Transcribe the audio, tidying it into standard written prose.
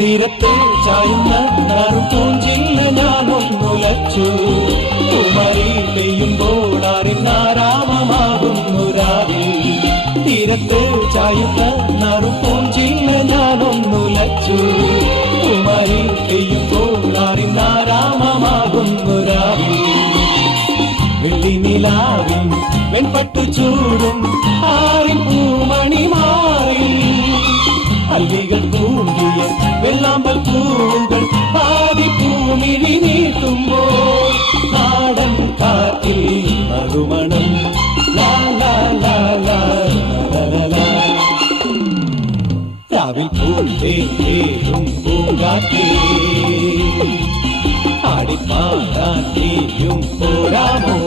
തീരത്തെ ചായുന്ന പൂഞ്ചില്ല ഞാനൊന്നുലച്ചു. കുമരി പെയ്യുമ്പോൾ ആരാമമാകുന്നു രാവിൽ. തീരത്തെ ചായുന്ന പൂഞ്ചില്ല ഞാനൊന്നുലച്ചു. കുമരി പെയ്യുമ്പോൾ ആരാമമാകുന്നു രാവിൽ. വെള്ളി നിലാവിൽ വെൺപട്ടു ചൂടും ആരിൻ പൂമണി മാറി. അല്ലികൾ തൂങ്ങിയ വെള്ളാമ്പൽ പൂവുകൾ പാതിപ്പൂമിഴി നീട്ടുമ്പോൾ നാടൻ കാറ്റിൽ മറുമണം. ലാ ലാ ലാ ലാ ലാ ലാ. രാവിൽ പൂന്തേരും പൂങ്കാറ്റേ ആടിപ്പാടാൻ നീയും പോരാമോ.